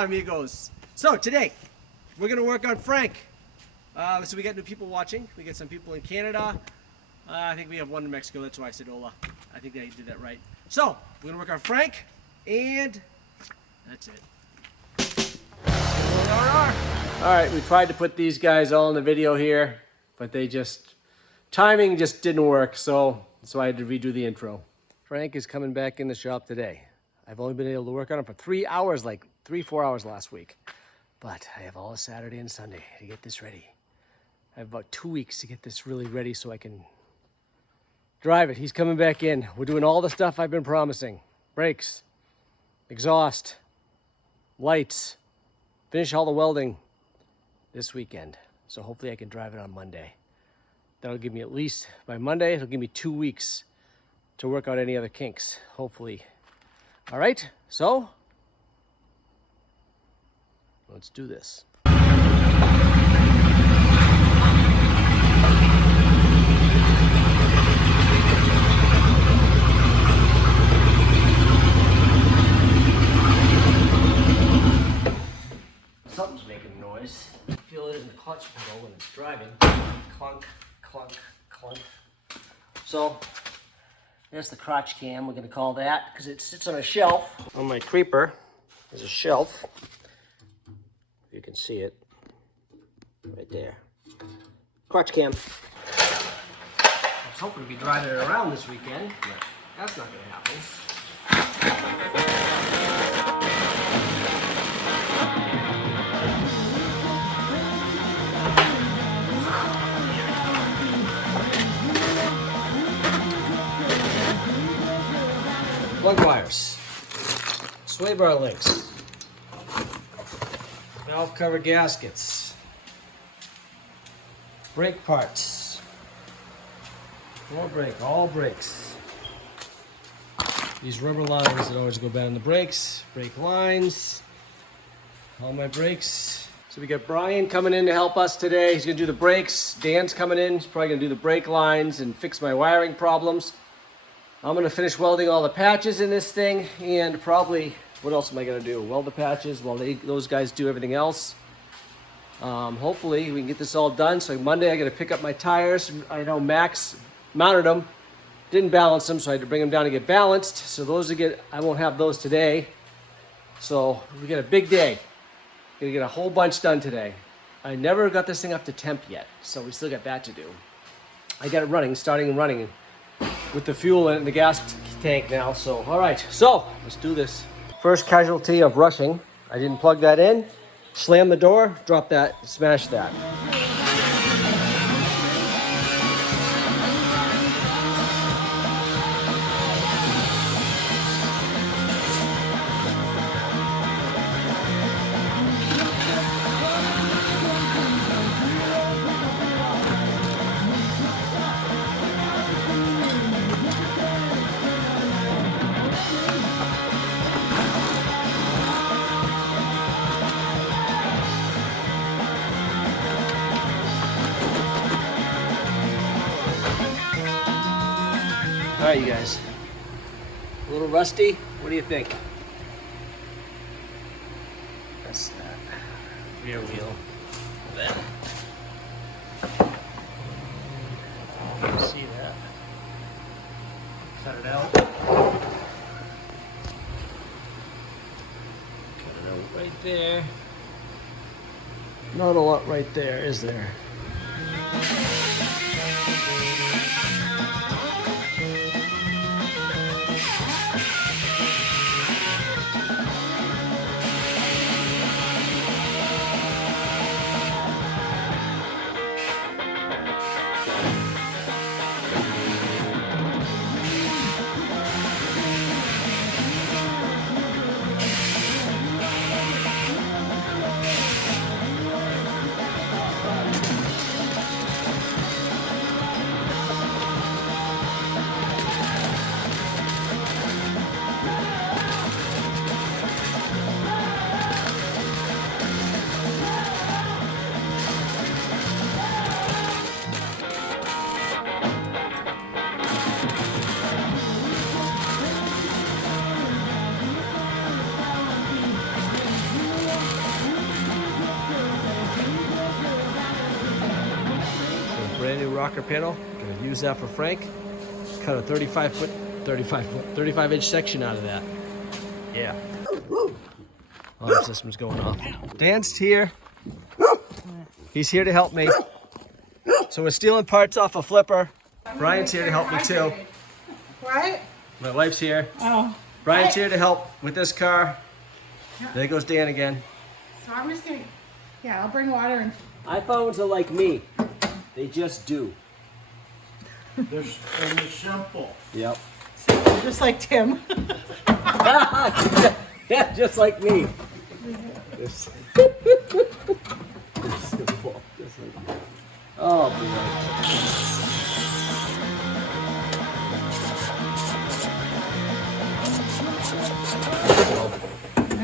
Hola, amigos. So today, we're gonna work on Frank. So we got new people watching. We got some people in Canada. I think we have one in Mexico. That's why I said hola. I think I did that right. So we're gonna work on Frank, and that's it. All right, we tried to put these guys all in the video here, but timing just didn't work. So I had to redo the intro. Frank is coming back in the shop today. I've only been able to work on him for 3 hours, like 3-4 hours last week. But I have all Saturday and Sunday to get this ready. I have about 2 weeks to get this really ready so I can drive it. He's coming back in. We're doing all the stuff I've been promising. Brakes, exhaust, lights, finish all the welding this weekend. So hopefully I can drive it on Monday. That'll give me at least, by Monday, it'll give me 2 weeks to work out any other kinks, hopefully. All right, so let's do this. Something's making a noise. I feel it in the clutch pedal when it's driving. Clunk, clunk, clunk. So there's the crotch cam, we're gonna call that, because it sits on a shelf. On my creeper, there's a shelf. You can see it right there. Crotch cam. I was hoping to be driving it around this weekend, but that's not gonna happen. Plug wires, sway bar links, valve cover gaskets, brake parts, floor brake, all brakes. These rubber lines that always go bad on the brakes, brake lines, all my brakes. So we got Brian coming in to help us today. He's gonna do the brakes. Dan's coming in, he's probably gonna do the brake lines and fix my wiring problems. I'm gonna finish welding all the patches in this thing, and probably, what else am I gonna do? Weld the patches while those guys do everything else. Hopefully we can get this all done. So Monday I gotta pick up my tires. I know Max mounted them, didn't balance them, so I had to bring them down to get balanced. So I won't have those today. So we got a big day. Gonna get a whole bunch done today. I never got this thing up to temp yet, so we still got that to do. I got it running, starting and running with the fuel in the gas tank now. So all right, so let's do this. First casualty of rushing. I didn't plug that in, slam the door, drop that, smash that. All right, you guys, a little rusty. What do you think? That's that rear wheel. There. See that? Cut it out. Cut it out right there. Not a lot right there, is there? brand new rocker panel. Gonna use that for Frank. Cut a 35 inch section out of that. Yeah. Alarm system's going off. Dan's here. He's here to help me. So we're stealing parts off a flipper. Brian's here to help me too. What? My wife's here. Oh. Brian's here to help with this car. There goes Dan again. So I'm just gonna, yeah, I'll bring water and. iPhones are like me. They just do. They're simple. Yep. Just like Tim. Yeah, just like me. They're simple. Just like me. Oh, boy.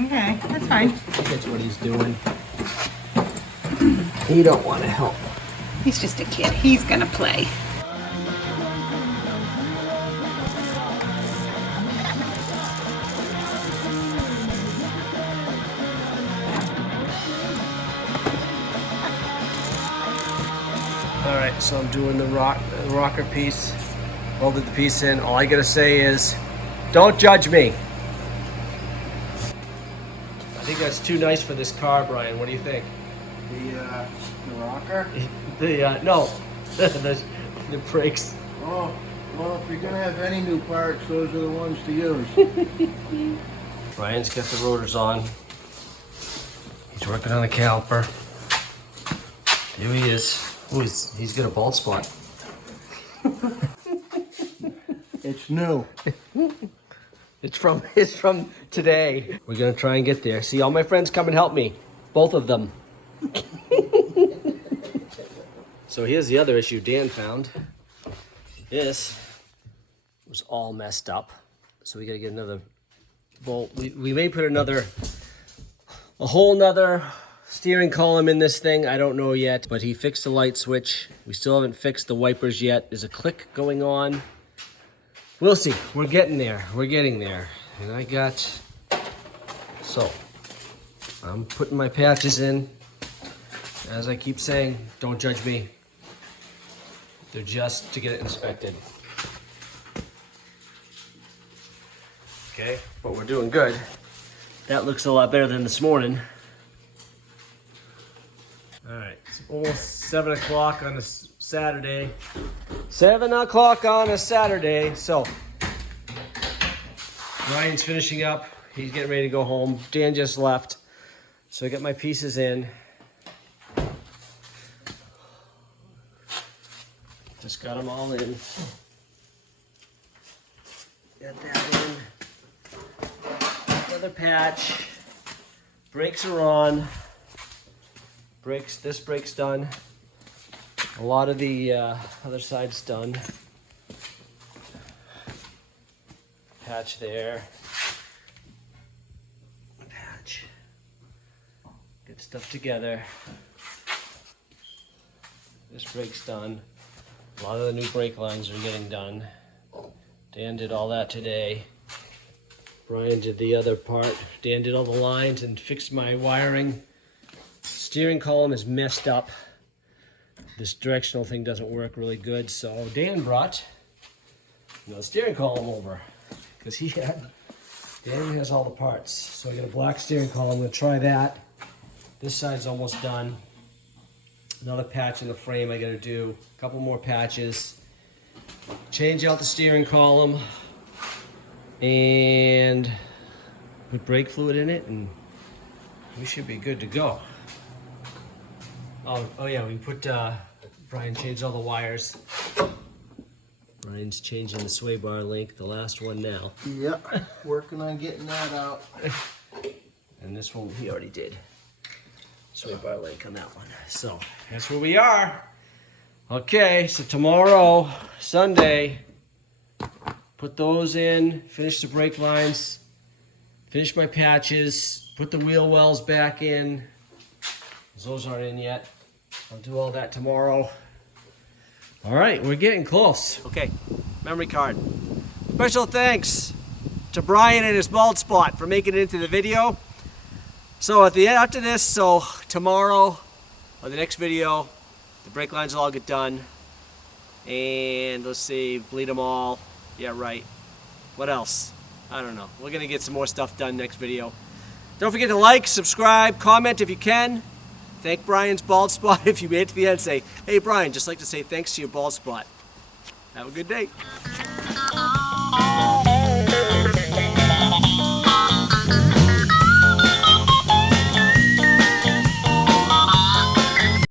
Okay, that's fine. He gets what he's doing. He don't want to help. He's just a kid. He's gonna play. All right, so I'm doing the rocker piece. Welded the piece in. All I gotta say is, don't judge me. I think that's too nice for this car, Brian. What do you think? The rocker? No, the brakes. Oh, well, if you're gonna have any new parts, those are the ones to use. Brian's got the rotors on. He's working on the caliper. Here he is. Oh, he's got a bald spot. It's new. It's from today. We're gonna try and get there. See, all my friends come and help me. Both of them. So here's the other issue Dan found. This was all messed up. So we gotta get another bolt. We may put a whole nother steering column in this thing. I don't know yet, but he fixed the light switch. We still haven't fixed the wipers yet. There's a click going on. We'll see. We're getting there. We're getting there. And I'm putting my patches in. As I keep saying, don't judge me. They're just to get it inspected. Okay, but we're doing good. That looks a lot better than this morning. All right, it's almost 7 o'clock on a Saturday. 7 o'clock on a Saturday. So, Ryan's finishing up. He's getting ready to go home. Dan just left. So I got my pieces in. Just got them all in. Got that in. Another patch. Brakes are on. This brake's done. A lot of the other side's done. Patch there. Patch. Get stuff together. This brake's done. A lot of the new brake lines are getting done. Dan did all that today. Brian did the other part. Dan did all the lines and fixed my wiring. Steering column is messed up. This directional thing doesn't work really good, so Dan brought the steering column over because Dan has all the parts. So I got a black steering column. I'm gonna try that. This side's almost done. Another patch in the frame I gotta do. A couple more patches. Change out the steering column and put brake fluid in it, and we should be good to go. Oh yeah, we put, Brian changed all the wires. Brian's changing the sway bar link, the last one now. Yep, working on getting that out. And this one he already did. Sway bar link on that one. So, that's where we are. Okay, so tomorrow, Sunday, put those in, finish the brake lines, finish my patches, put the wheel wells back in. Those aren't in yet. I'll do all that tomorrow. All right, we're getting close. Okay, memory card. Special thanks to Brian and his bald spot for making it into the video. So at the end, after this, so tomorrow or the next video, the brake lines will all get done. And let's see, bleed them all. Yeah, right. What else? I don't know. We're gonna get some more stuff done next video. Don't forget to like, subscribe, comment if you can. Thank Brian's bald spot. If you made it to the end, say, hey Brian, just like to say thanks to your bald spot. Have a good day.